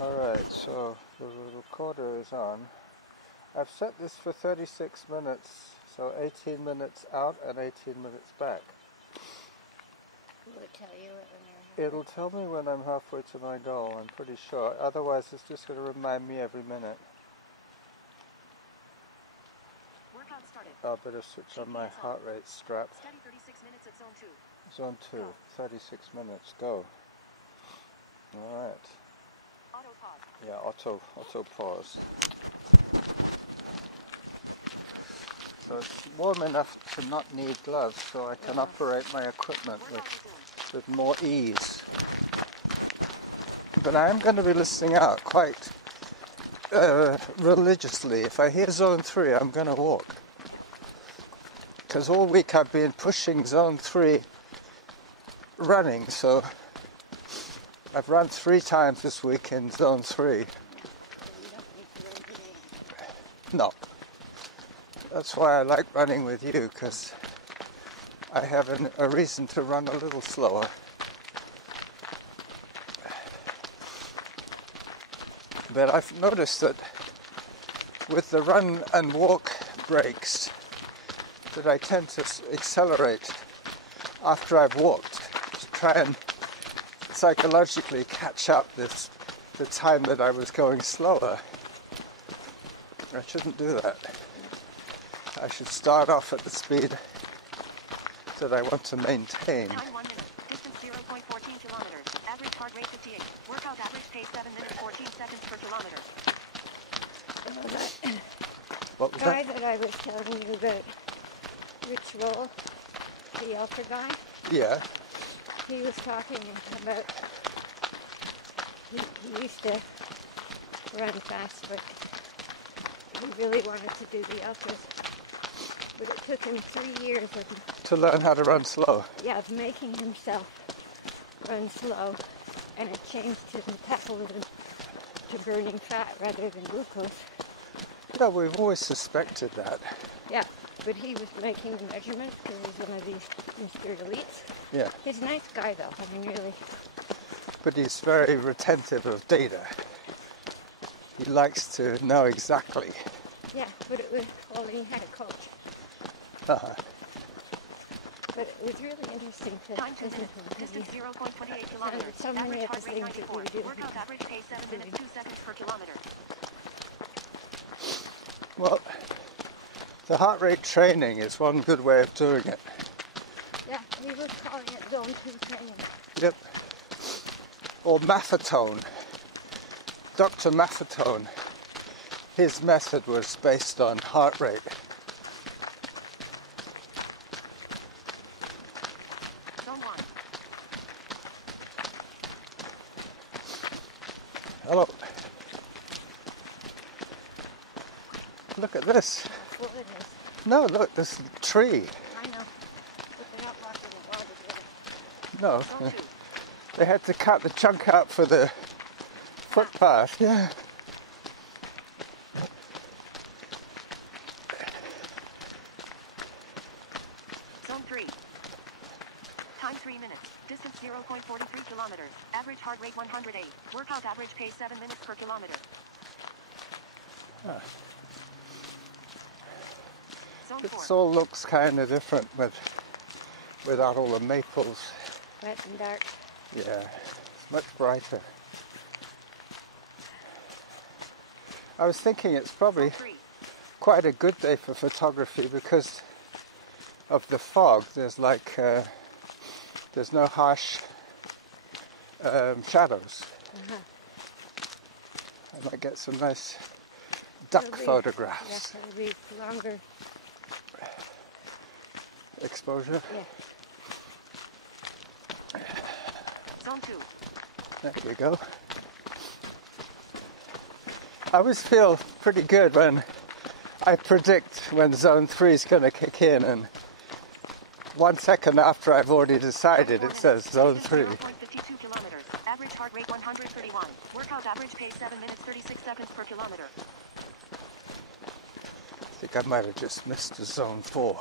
Alright, so the recorder is on. I've set this for 36 minutes, so 18 minutes out and 18 minutes back. Will it tell you when you're halfway? It'll tell me when I'm halfway to my goal, I'm pretty sure. Otherwise it's just going to remind me every minute. Workout started. I'll better switch on my heart rate strap. Steady 36 minutes at zone 2. Zone 2, 36 minutes, go. Alright. Auto pause. Yeah, auto pause. So it's warm enough to not need gloves, so I can operate my equipment with more ease. But I am going to be listening out quite religiously. If I hear zone 3, I'm going to walk. Because all week I've been pushing zone 3 running, so I've run 3 times this week in zone 3. No. That's why I like running with you, because I have a reason to run a little slower. But I've noticed that with the run and walk breaks, that I tend to accelerate after I've walked to try and psychologically catch up the time that I was going slower. I shouldn't do that. I should start off at the speed that I want to maintain. Time 1 minute. Distance 0.14 kilometers. Average heart rate 58. Workout average pace 7 minutes 14 seconds per kilometer. What was guy that? that I was telling you about, Rich Roll, the ultra guy, Yeah. he was talking about, he used to run fast, but he really wanted to do the ultras. But it took him 3 years To learn how to run slow. of making himself run slow, and it changed his metabolism to burning fat rather than glucose. Yeah, we've always suspected that. Yeah, but he was making the measurements because he's one of these Mr. Elites. Yeah. He's a nice guy though, I mean really. But he's very retentive of data. He likes to know exactly. Yeah, but it was, well, he had a coach. Uh-huh. But it was really interesting to Time 2 listen minutes. to him because he Distance 0.28 kilometers. so many Average of the heart rate things that 94. we do. Workout average pace 7 minutes 2 seconds per kilometer. Well, the heart rate training is one good way of doing it. Yeah, he was calling it zone 2 training. Yep. Or Maffetone. Dr. Maffetone, his method was based on heart rate. Zone 1. Hello. Look at this. Well, it is. No, look, this tree. I know. But they're not walking the water together. No, Zone 2. they had to cut the chunk out for the footpath. Yeah. Zone 3. Time 3 minutes. Distance 0.43 kilometers. Average heart rate 108. Workout average pace 7 minutes per kilometer. Huh. Zone It 4. all looks kind of different without all the maples. Wet and dark. Yeah, it's much brighter. I was thinking it's probably Zone 3. quite a good day for photography because of the fog. There's there's no harsh shadows. Uh-huh. I might get some nice duck It'll be- photographs. Yeah, it'll be longer. Exposure. Yeah. Zone 2. There you go. I always feel pretty good when I predict when zone 3 is going to kick in, and 1 second after I've already decided it says zone 3. 0.52 kilometers. Average heart rate 131. Workout average pace 7 minutes 36 seconds per kilometer. I think I might have just missed zone 4.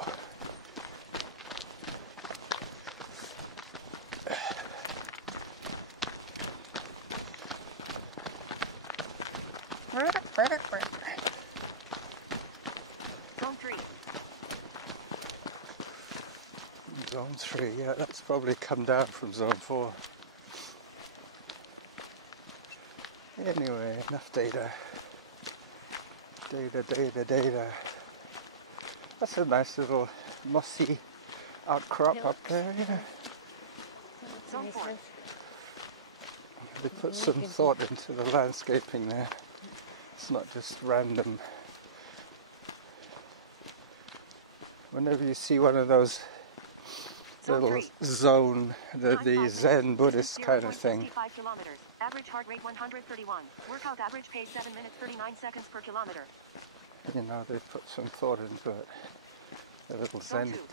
Zone 3. Zone 3, yeah, that's probably come down from Zone 4. Anyway, enough data. Data. That's a nice little mossy outcrop up there, yeah. Zone 4. They put some thought into the landscaping there. It's not just random. Whenever you see one of those little zone, the Zen Buddhist kind of thing, kilometers. Average heart rate 131. Workout average pace 7 minutes 39 seconds per kilometer. you know, they put some thought into it. A little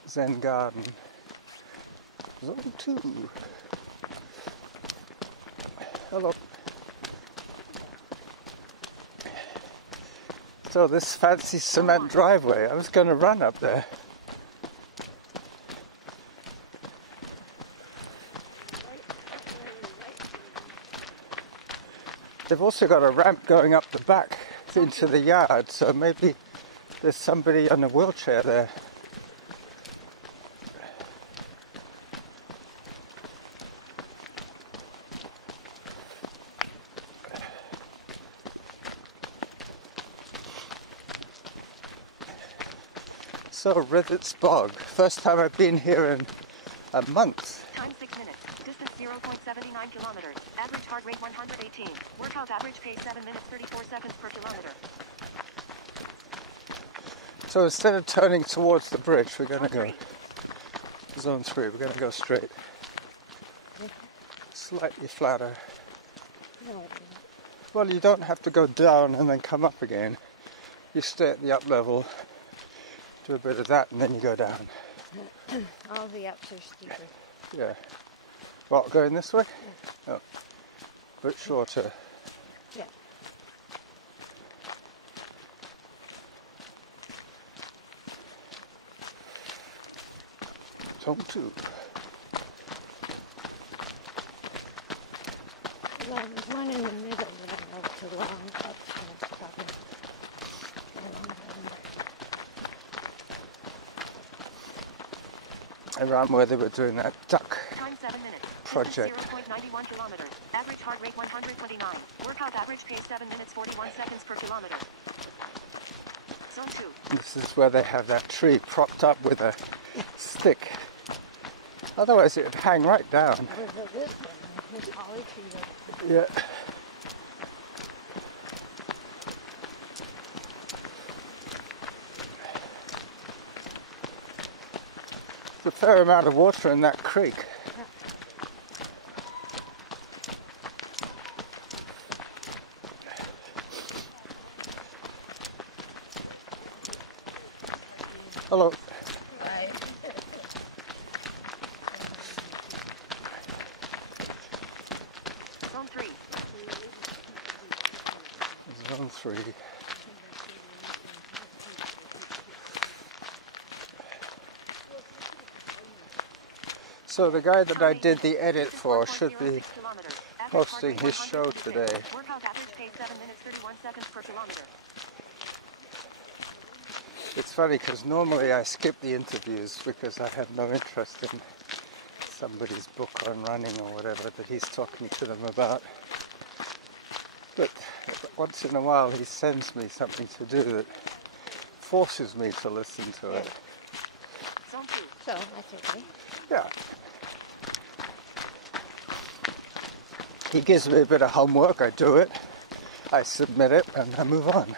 Zen garden. Zone 2. Hello. So this fancy cement driveway, I was going to run up there. They've also got a ramp going up the back into the yard, so maybe there's somebody on a wheelchair there. So Rithet's bog. First time I've been here in a month. Time 6 minutes. Distance 0.79 kilometers. Average heart rate 118. Workout average pace 7 minutes 34 seconds per kilometer. So instead of turning towards the bridge, we're going to go Zone 3. We're going to go straight. Slightly flatter. Well, you don't have to go down and then come up again. You stay at the up level, do a bit of that, and then you go down. All the ups are steeper. Yeah. What, going this way? Yeah. Oh. A bit shorter. Yeah. Zone 2. Well, there's one in the middle that I know it's a long uphill problem. Around where they were doing that duck Time 7 minutes. project. 0.91 kilometers. Average heart rate 129. Workout average pace 7 minutes 41 seconds per kilometer. Zone 2. This is where they have that tree propped up with a stick. Otherwise it would hang right down. This one, this holly tree. Yeah. There's a fair amount of water in that creek. Hello. Right. Zone 3. Zone 3. So the guy that I did the edit for should be posting his show today. Workout average pace 7 minutes 31 seconds per kilometer. It's funny because normally I skip the interviews because I have no interest in somebody's book on running or whatever that he's talking to them about. But once in a while he sends me something to do that forces me to listen to it. Zone 2. So, that's okay. Yeah. He gives me a bit of homework, I do it, I submit it, and I move on.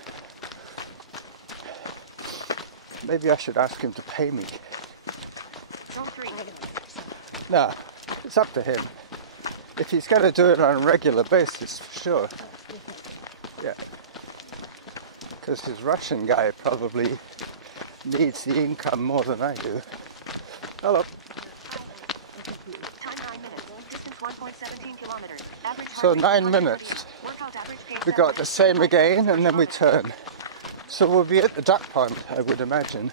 Maybe I should ask him to pay me. Zone 3. No, it's up to him. If he's going to do it on a regular basis, for sure. Yeah. Because his Russian guy probably needs the income more than I do. Hello. Time 9 minutes. Distance 1.17 kilometers. Average heart So rate 9 128. minutes. Workout average pace We 7 got the minutes same 31 again, seconds and then we per kilometer. turn. So we'll be at the duck pond, I would imagine.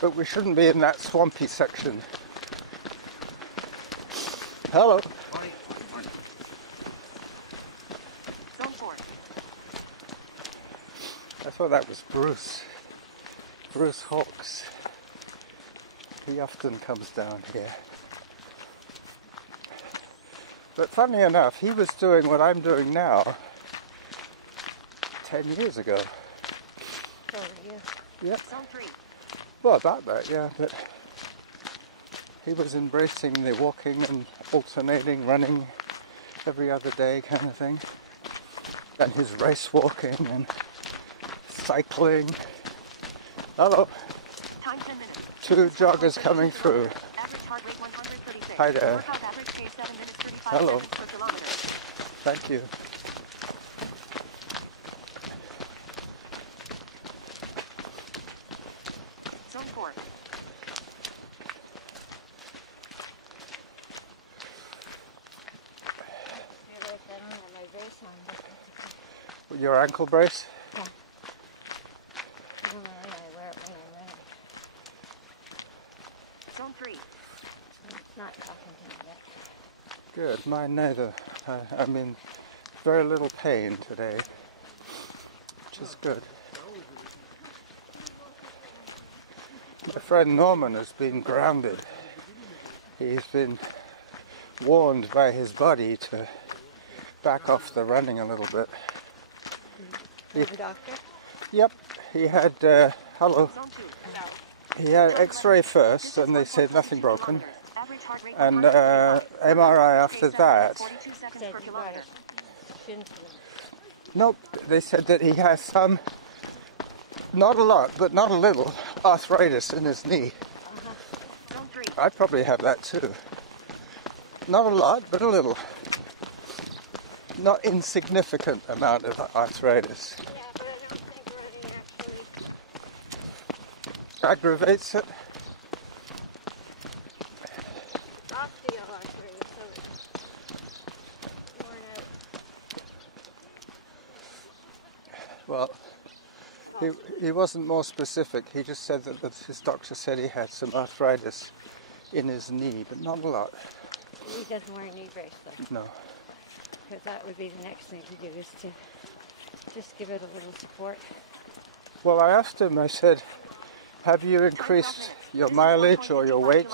But we shouldn't be in that swampy section. Hello. I thought that was Bruce. Bruce Hawks. He often comes down here. But funny enough, he was doing what I'm doing now 10 years ago. So are you. Yep. Zone 3. Well, about that, yeah. But he was embracing the walking and alternating, running every other day kind of thing. And his race walking and cycling. Hello. Time 10 minutes. 2 joggers coming through. Average heart rate 136. Hi there. Workout average pace 7 minutes 35 Hello. seconds per kilometer. Thank you. Zone 4. I wrote that on my brace on, but it's okay. Your ankle brace? Normally I wear it when I'm running. Zone 3. It's not talking to me yet. Good. Mine neither. I'm in very little pain today, which is good. My friend Norman has been grounded. He's been warned by his body to back off the running a little bit. From the doctor? Yep, he had, hello, Zone 2. he had x-ray first and they said nothing broken. Average heart rate And 136. MRI after Pace 7 that. minutes 42 seconds Said per you got kilometer. a shin full. Nope, they said that he has some, not a lot, but not a little, arthritis in his knee. Zone 3. I probably have that too. Not a lot, but a little. Not insignificant amount of arthritis. Yeah, but I don't think running actually Aggravates it. osteoarthritis, so it's worn out. Well, he wasn't more specific. He just said that his doctor said he had some arthritis in his knee, but not a lot. He doesn't wear a knee brace though, No. because that would be the next thing to do is to just give it a little support. Well, I asked him, I said, have you increased your mileage or your weight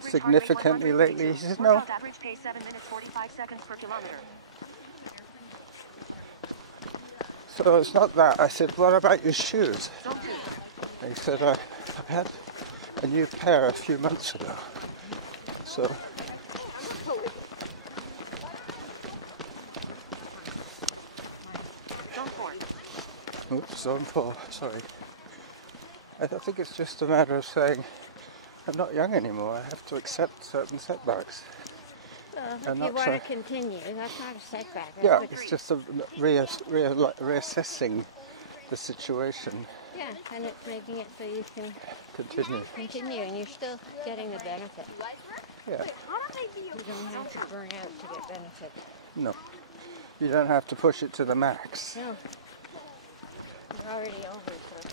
significantly lately? He says, no. Workout average pace 7 minutes 45 seconds per kilometer. So it's not that. I said, what about your shoes? Zone 2. He said, I had a new pair a few months ago. So, Zone 4. oops, zone 4, sorry. I think it's just a matter of saying, I'm not young anymore. I have to accept certain setbacks. If I'm you not want sure. to continue, that's not a setback. That's Yeah, what- it's just a reassessing the situation. yeah, and it's making it so you can Continue. continue, and you're still getting the benefit. Yeah, You don't have to burn out to get benefit. no. You don't have to push it to the max. No, you're already over, so.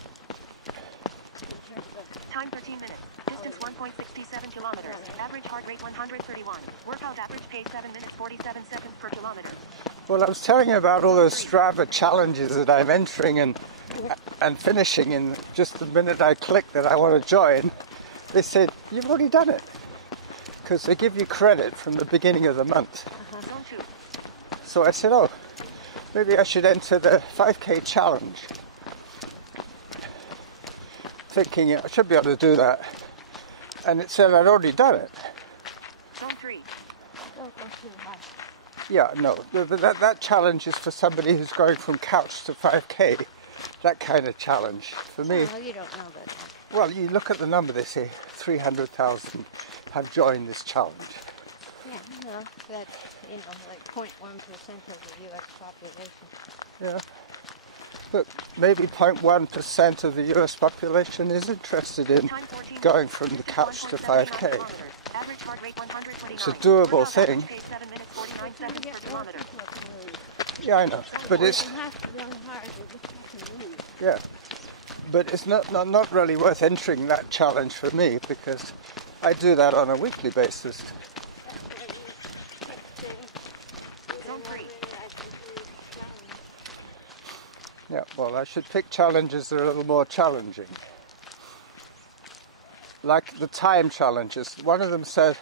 Time 13 minutes. Distance 1.67 kilometers. Average heart rate 131. Workout average pace 7 minutes 47 seconds per kilometer. Well, I was telling you about all those Strava challenges that I'm entering and finishing, and just the minute I click that I want to join, they said, you've already done it. Because they give you credit from the beginning of the month. Zone 2. So I said, oh, maybe I should enter the 5K challenge. Thinking I should be able to do that. And it said I'd already done it. Zone 3. Don't go too high. Yeah, no, that challenge is for somebody who's going from couch to 5K. That kind of challenge. For me, Well, you don't know that. well, you look at the number, they say 300,000 have joined this challenge. Yeah, no, that's, like 0.1% of the U.S. population. Yeah. But maybe 0.1% of the US population is interested in Time 14 going from the couch to 5K. kilometers. Average heart rate 129. It's a doable Workout thing. average pace 7 minutes 49 seconds per kilometer. Yeah, I know. But it's, You have to run hard, you just have to move. yeah. But it's not really worth entering that challenge for me because I do that on a weekly basis. Zone 3. Yeah, well, I should pick challenges that are a little more challenging. Like the time challenges. One of them said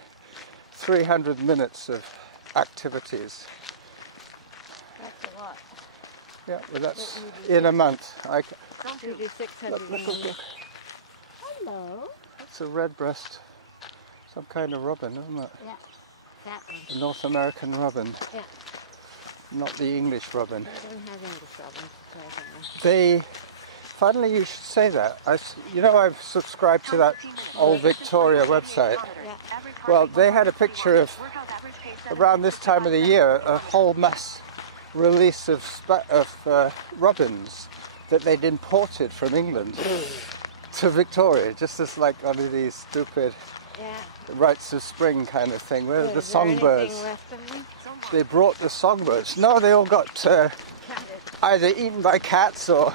300 minutes of activities. That's a lot. Yeah, well, that's in a month. We do 600. Look. Hello. It's a redbreast, some kind of robin, isn't it? Yeah, that one. A North American robin. Yeah. Not the English robin. They don't have English robins, surprisingly. They, finally you should say that. I've subscribed to that old Victoria website. Yeah. Well, they had a picture of, around this time of the year, a whole mass release of robins that they'd imported from England to Victoria, just as like one of these stupid rites of spring kind of thing. Where the songbirds? Left of them? They brought the songbirds. No, they all got either eaten by cats or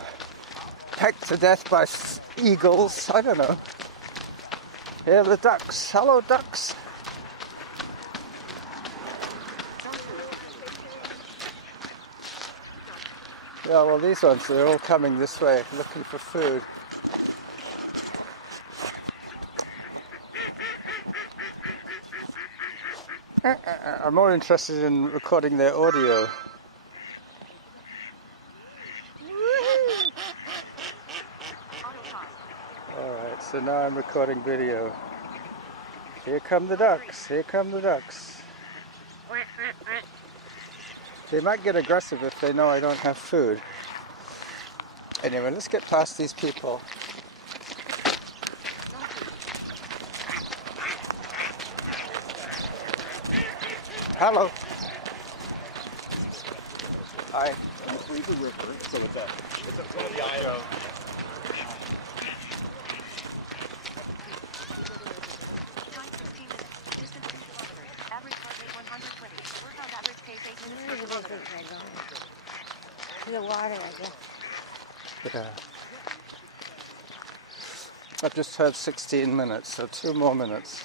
pecked to death by eagles. I don't know. Here are the ducks. Hello, ducks. Yeah, well, these ones, they're all coming this way, looking for food. I'm more interested in recording their audio. Alright, so now I'm recording video. Here come the ducks, here come the ducks. They might get aggressive if they know I don't have food. Anyway, let's get past these people. Hello. Hi. Leave the river, so it's a the island. Time 15 minutes. Distance 2 kilometers. Average heart rate 120. Workout average pace 8 minutes per kilometer. To the water, I guess. Yeah. I've just heard 16 minutes, so 2 more minutes.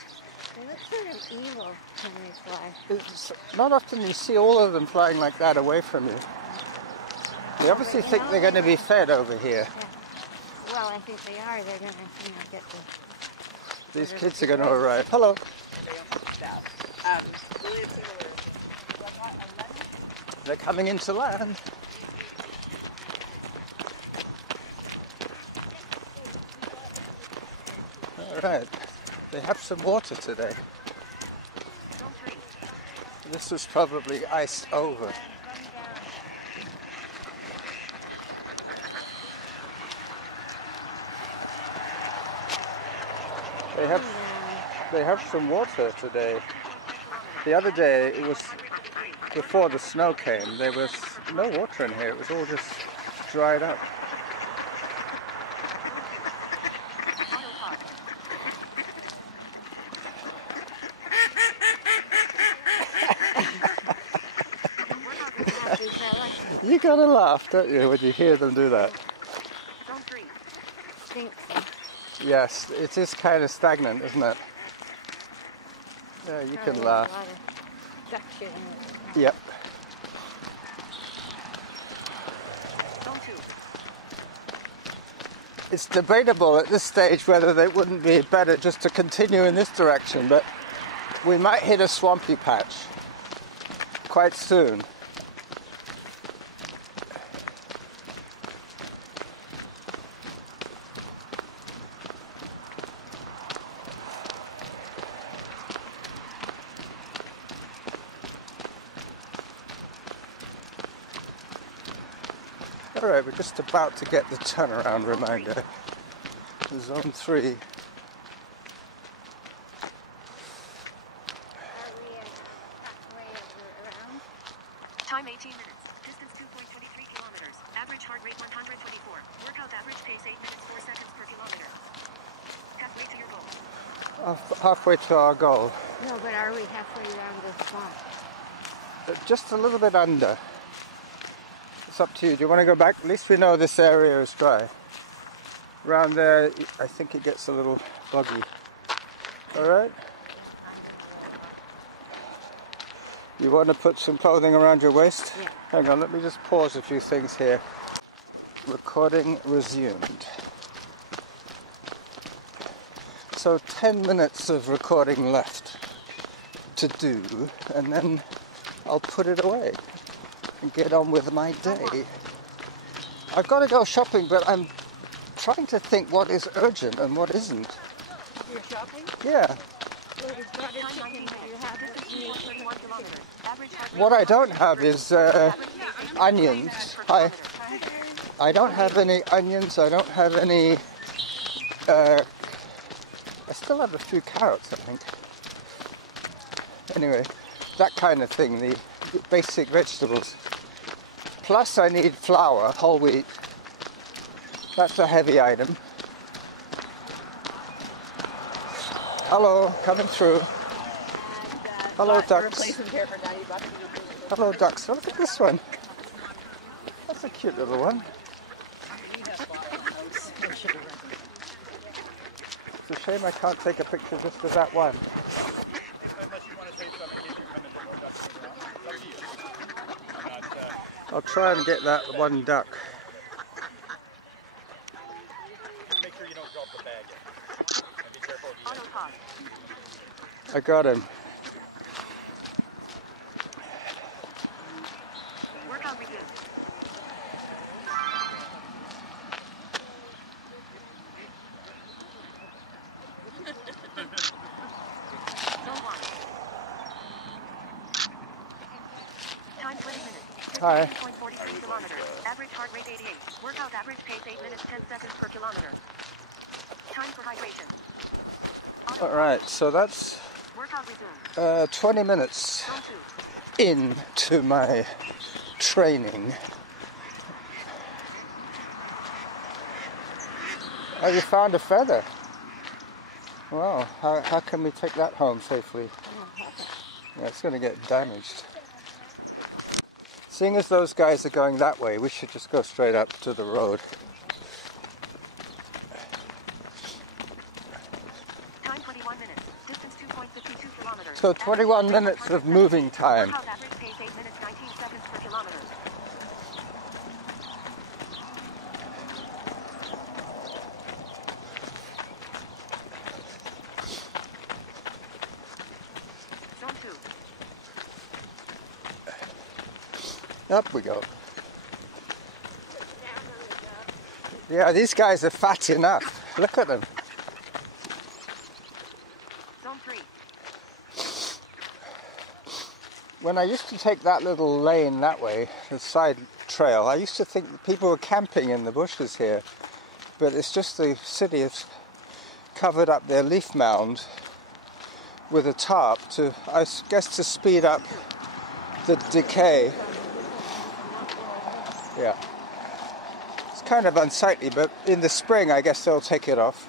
They look sort of evil when they fly. It's not often you see all of them flying like that away from you. They obviously think they're going to be fed over here. Yeah. Well, I think they are. They're going to get the... These kids are going to arrive. Hello. They're coming into land. All right. They have some water today. This was probably iced over. They have some water today. The other day, it was before the snow came, there was no water in here. It was all just dried up. You gotta laugh, don't you, when you hear them do that? Stinks. Yes, it is kind of stagnant, isn't it? Yeah, you can laugh. A lot of suction in it. Yep. It's debatable at this stage whether it wouldn't be better just to continue in this direction, but we might hit a swampy patch quite soon. Alright, we're just about to get the turnaround reminder. Zone 3. Are we halfway around? Time 18 minutes. Distance 2.23 kilometers. Average heart rate 124. Workout average pace 8 minutes 4 seconds per kilometer. Halfway to your goal. Halfway to our goal. No, but are we halfway around the swamp? Just a little bit under. It's up to you. Do you want to go back? At least we know this area is dry. Around there, I think it gets a little foggy. Alright? You want to put some clothing around your waist? Yeah. Hang on, let me just pause a few things here. Recording resumed. So 10 minutes of recording left to do, and then I'll put it away and get on with my day. I've got to go shopping, but I'm trying to think what is urgent and what isn't. You're shopping? Yeah. Well, it's not interesting that you have it. What I don't have is onions. I don't have any onions. I don't have any. I still have a few carrots, I think. Anyway, that kind of thing, the basic vegetables. Plus I need flour, whole wheat. That's a heavy item. Hello, coming through. Hello, ducks. Hello, ducks. Look at this one. That's a cute little one. It's a shame I can't take a picture just of that one. I'll try and get that one duck. Make sure you don't drop the bag. And be careful of I got him. Workout resumed. Zone 1. Time 20 minutes. Hi. 6.43 kilometers. Average heart rate 88. Workout average pace 8 minutes 10 seconds per kilometer. Time for hydration. Alright, so that's Workout resumed. 20 minutes Zone 2. into my training. Oh, you found a feather. Wow, how can we take that home safely? Yeah, it's going to get damaged. Seeing as those guys are going that way, we should just go straight up to the road. Time 21 minutes. Distance 2.52 kilometers. So 21 minutes of moving time. Workout average pace 8 minutes 19 seconds per kilometer. Zone 2. Up we go. Yeah, these guys are fat enough. Look at them. Zone 3. When I used to take that little lane that way, the side trail, I used to think that people were camping in the bushes here. But it's just the city has covered up their leaf mound with a tarp to, I guess, to speed up the decay. Yeah. It's kind of unsightly, but in the spring I guess they'll take it off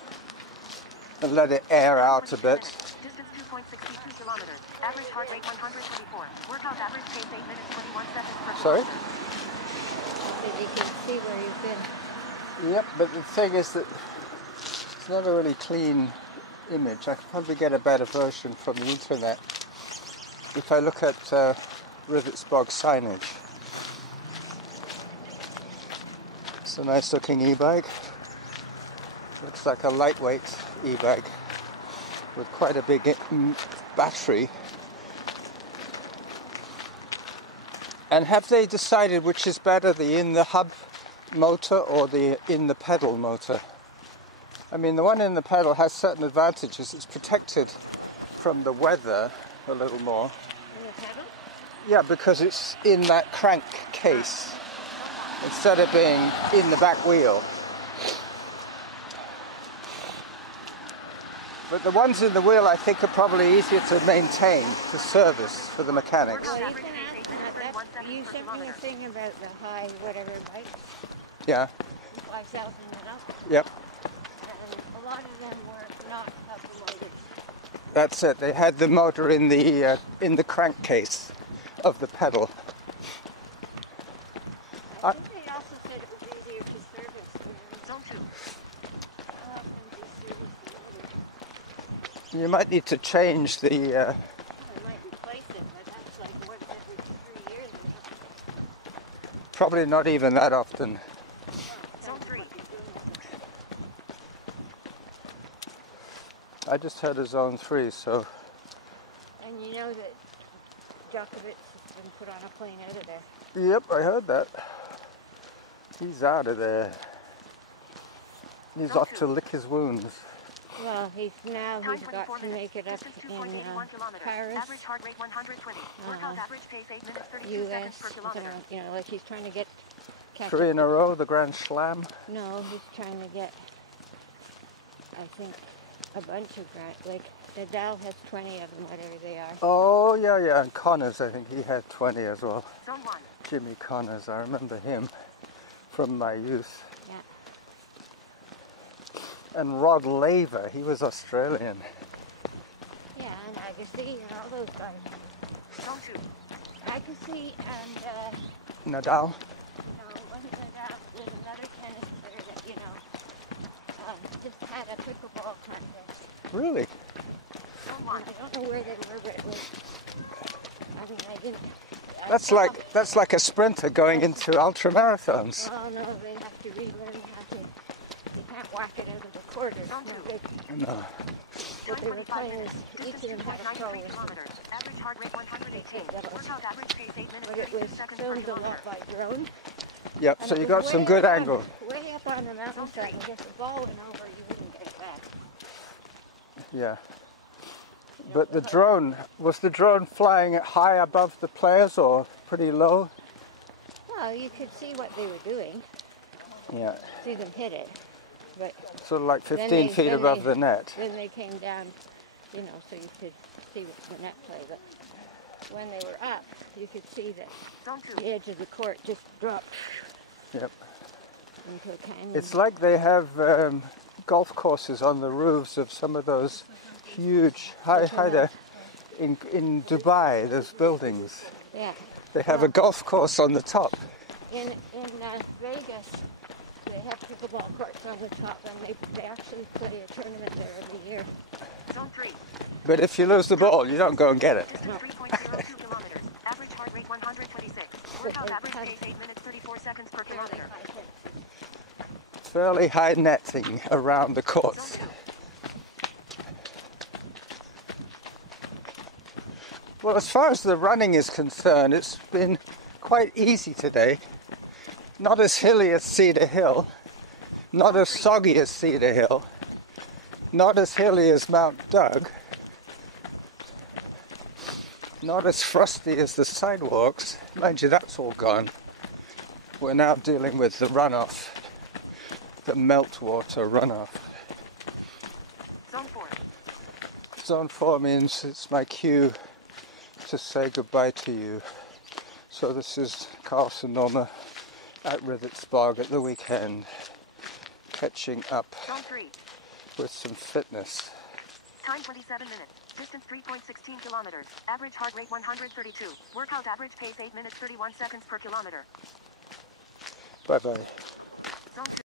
and let it air out a bit. Distance 2.62 kilometers. Average heart rate 124. Workout average pace 8 minutes 21 seconds per Sorry? kilometer. So you can see where you've been. Yep, but the thing is that it's not a really clean image. I could probably get a better version from the internet if I look at Rithet's bog signage. It's a nice looking e-bike. Looks like a lightweight e-bike with quite a big battery. And have they decided which is better, the in the hub motor or the in the pedal motor? I mean, the one in the pedal has certain advantages. It's protected from the weather a little more. In the pedal? Yeah, because it's in that crank case instead of being in the back wheel. But the ones in the wheel, I think, are probably easier to maintain, to service for the mechanics. Well, you can ask them that. You sent me a thing about the high whatever bikes, Yeah, 5,000 and up, yep, and a lot of them were not uploaded. that's it. They had the motor in the crankcase of the pedal. I think they also said it was easier to service. Zone 2. How often do you service the motor? You might need to change the. I might replace it, but that's like once every 3 years or something. Probably not even that often. I just had a zone 3, so And you know that Djokovic has been put on a plane out of there. yep, I heard that. He's out of there. He's off to lick his wounds. Well, he's Time got 24 to minutes. make it up Distance in 2.81 kilometers. Paris, Average heart rate 120. Workout average pace 8 minutes 32 U.S. seconds per kilometer. You know, like he's trying to catch 3 in a up row, the Grand Slam. No, he's trying to get, I think, a bunch of like Nadal has 20 of them, whatever they are. Oh, yeah, and Connors, I think he had 20 as well. Zone 1. Jimmy Connors, I remember him from my youth. Yeah. And Rod Laver, he was Australian. Yeah, and Agassi and all those guys. Zone 2. Agassi and, Nadal. no, it wasn't Nadal, it was another tennis player that, just had a pickleball contest. Really? Zone And 1. I don't know where they were, but it was, I mean, I didn't. I That's like a sprinter going into ultramarathons. Oh no, they have to relearn how to. You can't whack it out of the court. It's no good. No. What they were playing is each Distance of them had a 2.93 throw. kilometers. Average heart rate 118. Workout average pace 8 minutes But it 32 was seconds per filmed a kilometer. lot by drone. Yep, And so it you was got some way good up on- angle. Way up on the mountainside, and if the ball went over, you wouldn't get it back. Yeah. But the drone, was the drone flying high above the players or pretty low? Well, you could see what they were doing, Yeah. see them hit it. But Sort of like Then 15 they- feet then above they- the net. then they came down, so you could see what the net play. But when they were up, you could see that Zone 2. the edge of the court just dropped Yep. into a canyon. It's like they have golf courses on the roofs of some of those huge, high there, in Dubai, those buildings. Yeah. They have a golf course on the top. In Vegas, they have pickleball courts on the top, and they actually play a tournament there every year. Zone 3. But if you lose the ball, you don't go and get it. Distance 3.02 kilometers. Average heart rate 126. Workout average pace 8 minutes 34 seconds per kilometer. Fairly high netting around the Zone courts. 2. Well, as far as the running is concerned, it's been quite easy today. Not as hilly as Cedar Hill, not as soggy as Cedar Hill, not as hilly as Mount Doug, not as frosty as the sidewalks. Mind you, that's all gone. We're now dealing with the runoff, the meltwater runoff. Zone 4. Zone 4 means it's my cue to say goodbye to you. So this is Carlson Norma at Rithet Bog at the weekend, catching up Zone 3. with some fitness. Time 27 minutes. Distance 3.16 kilometers. Average heart rate 132. Workout average pace 8 minutes 31 seconds per kilometer. Bye bye. Zone 2.